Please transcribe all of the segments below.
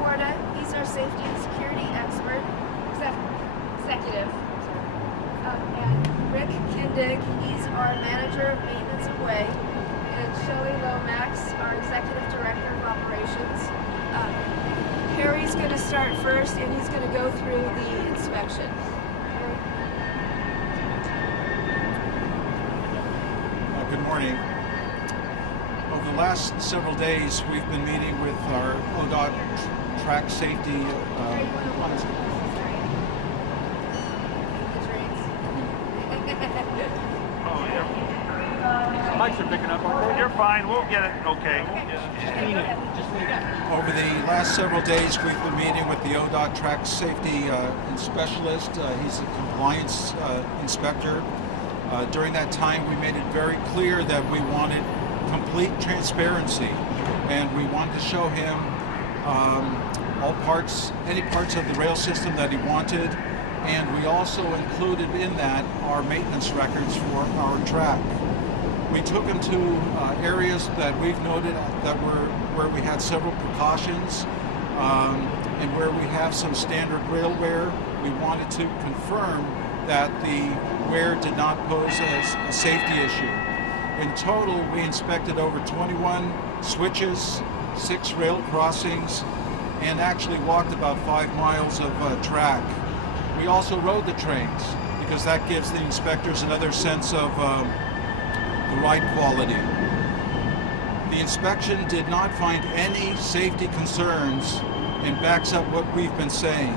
Porta, he's our safety and security expert, executive. And Rick Kindig, he's our manager of maintenance and way. And Shelley Lomax, our executive director of operations. Harry's going to start first, and he's going to go through the inspection. Good morning. Over the last several days, we've been meeting with our ODOT track safety. Mics are picking up, aren't they? You're fine. We'll get it. Okay. Over the last several days, we've been meeting with the ODOT track safety specialist. He's a compliance inspector. During that time, we made it very clear that we wanted complete transparency, and we wanted to show him all parts, any parts of the rail system that he wanted, and we also included in that our maintenance records for our track. We took him to areas that we've noted that were where we had several precautions, and where we have some standard rail wear. We wanted to confirm that the wear did not pose a safety issue. In total, we inspected over 21 switches, 6 rail crossings, and actually walked about 5 miles of track. We also rode the trains because that gives the inspectors another sense of the ride quality. The inspection did not find any safety concerns and backs up what we've been saying.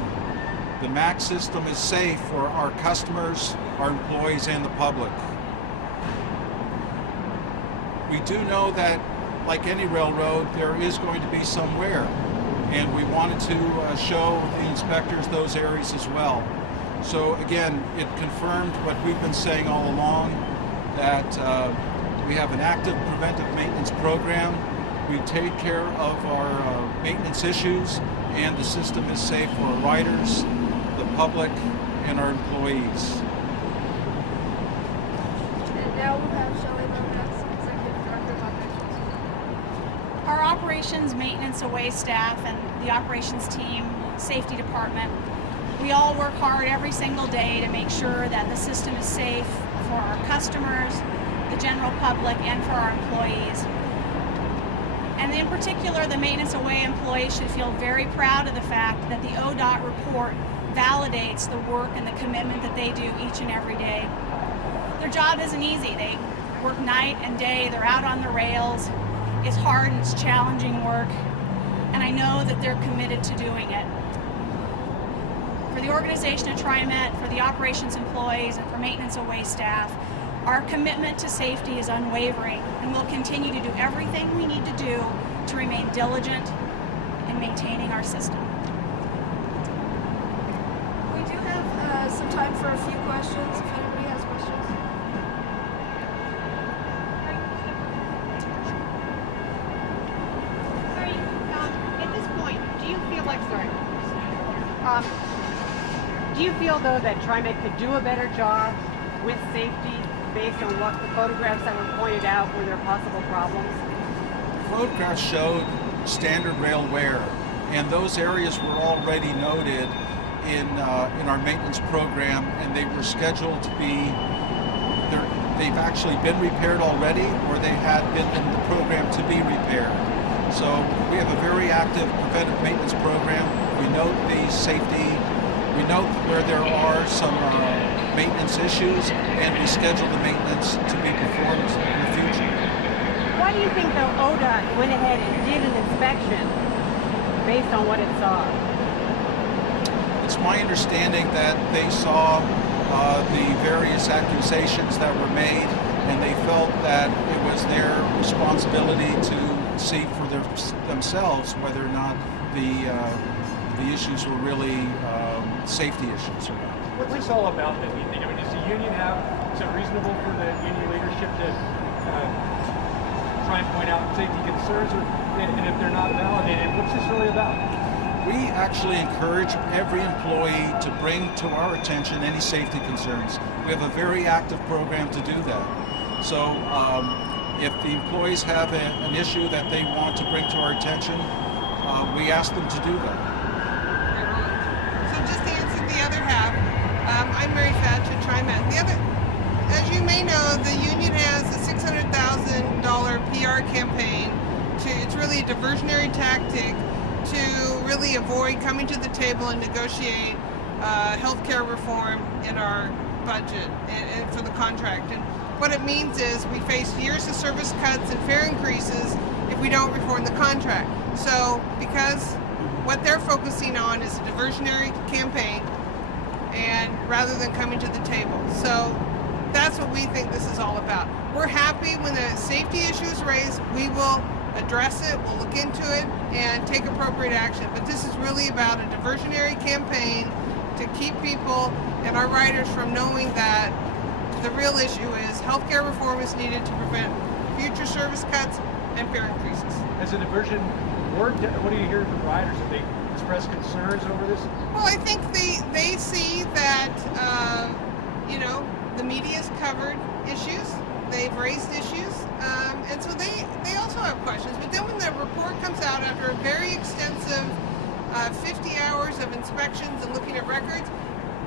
The MAC system is safe for our customers, our employees, and the public. We do know that, like any railroad, there is going to be some wear, and we wanted to show the inspectors those areas as well. So again, it confirmed what we've been saying all along, that we have an active preventive maintenance program. We take care of our maintenance issues, and the system is safe for our riders, the public, and our employees. And now we'll have Shelley Lomax, executive director of operations. Our operations, maintenance, away staff, and the operations team, safety department, we all work hard every single day to make sure that the system is safe for our customers, the general public, and for our employees. And in particular, the maintenance away employees should feel very proud of the fact that the ODOT report validates the work and the commitment that they do each and every day. Their job isn't easy. They work night and day. They're out on the rails. It's hard and it's challenging work, and I know that they're committed to doing it. For the organization of TriMet, for the operations employees, and for maintenance away staff, our commitment to safety is unwavering, and we'll continue to do everything we need to do to remain diligent in maintaining our system. We do have some time for a few questions, if anybody has questions. Sorry, at this point, do you feel like, do you feel though that TriMet could do a better job with safety based on what the photographs that were pointed out were there possible problems? Photographs showed standard rail wear, and those areas were already noted in our maintenance program, and they were scheduled to be, they've actually been repaired already, or they had been in the program to be repaired. So we have a very active preventive maintenance program. We note the safety, we note where there are some maintenance issues, and we schedule the maintenance to be performed in the future. Why do you think though ODOT went ahead and did an inspection based on what it saw? It's my understanding that they saw the various accusations that were made, and they felt that it was their responsibility to see for themselves whether or not the issues were really safety issues or not. What's this all about then, do you think? I mean, does the union is it reasonable for the union leadership to try and point out safety concerns, and if they're not validated, what's this really about? We actually encourage every employee to bring to our attention any safety concerns. We have a very active program to do that. So if the employees have an issue that they want to bring to our attention, we ask them to do that. So just to answer the other half, I'm Mary Thatch at TriMet. As you may know, the union has a $600,000 PR campaign. It's really a diversionary tactic to really avoid coming to the table and negotiate healthcare reform in our budget and for the contract. And what it means is we face years of service cuts and fare increases if we don't reform the contract. So because what they're focusing on is a diversionary campaign and rather than coming to the table. So that's what we think this is all about. We're happy when a safety issue is raised, we will address it, we'll look into it, and take appropriate action. But this is really about a diversionary campaign to keep people and our riders from knowing that the real issue is healthcare reform is needed to prevent future service cuts and fare increases. Has a diversion worked? What do you hear from riders? Have they expressed concerns over this? Well, I think they see that, the media's covered issues, they've raised issues, and so they also have questions. But then when the report comes out after a very extensive 50 hours of inspections and looking at records,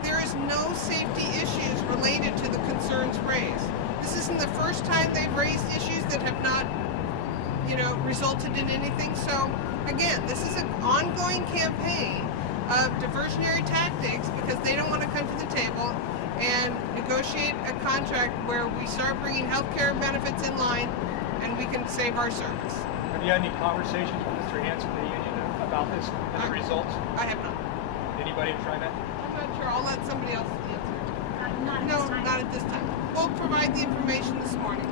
there is no safety issues related to the concerns raised. This isn't the first time they've raised issues that have not, resulted in anything. So again, this is an ongoing campaign of diversionary tactics because they don't want to come to the table and negotiate a contract where we start bringing healthcare benefits in line and we can save our service. Have you had any conversations with Mr. Hansen, the union, about this and the results? I have not. Anybody have tried that? I'm not sure. I'll let somebody else answer. Not at No, this time. not at this time. We'll provide the information this morning.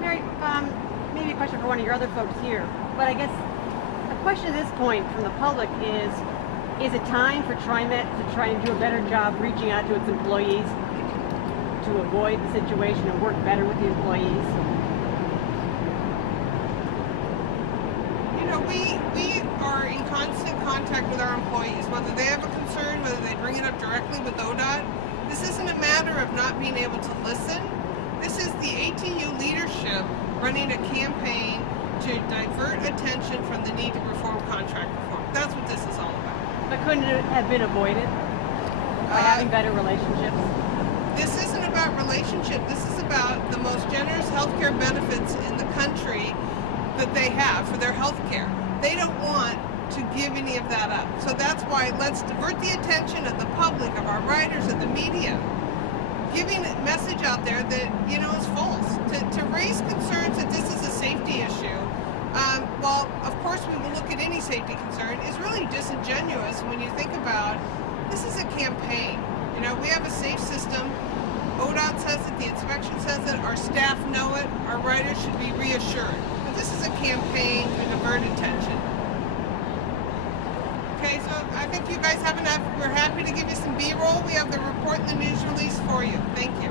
Mary, maybe a question for one of your other folks here, but I guess a question at this point from the public is it time for TriMet to try and do a better job reaching out to its employees to avoid the situation and work better with the employees? We are in constant contact with our employees, whether they have a concern, whether they bring it up directly with ODOT. This isn't a matter of not being able to listen. This is the ATU leadership running a campaign to divert attention from the need to reform contract reform. That's what this is all about. But couldn't it have been avoided by having better relationships? This isn't about relationship. This is about the most generous healthcare benefits in the country that they have for their healthcare. They don't want to give any of that up. So that's why let's divert the attention of the public, of our riders, of the media, giving a message out there that, is false. To raise concerns that this is a safety issue, well, of course we will look at any safety concern, is really disingenuous when you think about this is a campaign. We have a safe system. ODOT says it, the inspection says it, our staff know it, our riders should be reassured. But this is a campaign to divert attention. Okay, so I think you guys have enough. We're happy to give you some B-roll. We have the report and the news release for you. Thank you.